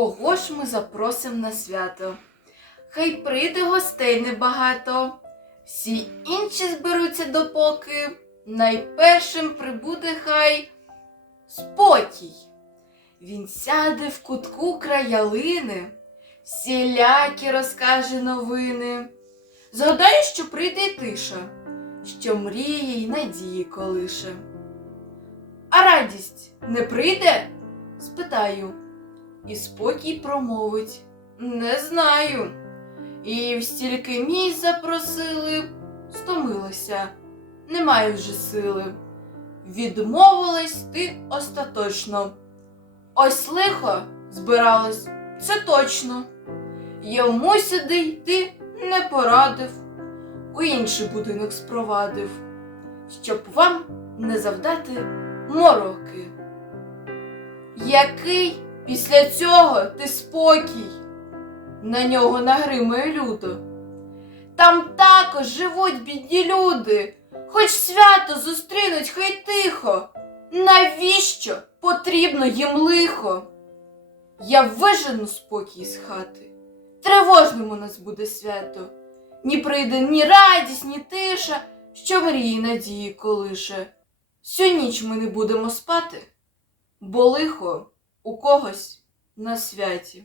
кого ж ми запросим на свято? Хай прийде гостей небагато, всі інші зберуться допоки, найпершим прибуде хай спокій. Він сяде в кутку край ялини, всілякі розкаже новини. Згадаю, що прийде й тиша, що мріє й надії колише. А радість не прийде? спитаю. І спокій промовить Не знаю. І в стільки місць запросили, стомилася, немає вже сили. Відмовилась ти остаточно. Ось лихо збиралась, це точно. Йому сюди йти не порадив, у інший будинок спровадив, щоб вам не завдати мороки. Який після цього ти спокій? На нього нагримає люто. Там також живуть бідні люди, хоч свято зустрінуть, хай тихо. Навіщо потрібно їм лихо? Я вижену спокій з хати. Тривожним у нас буде свято. Ні прийде ні радість, ні тиша, що мрії надії колише. Всю ніч ми не будемо спати, бо лихо у когось на святі.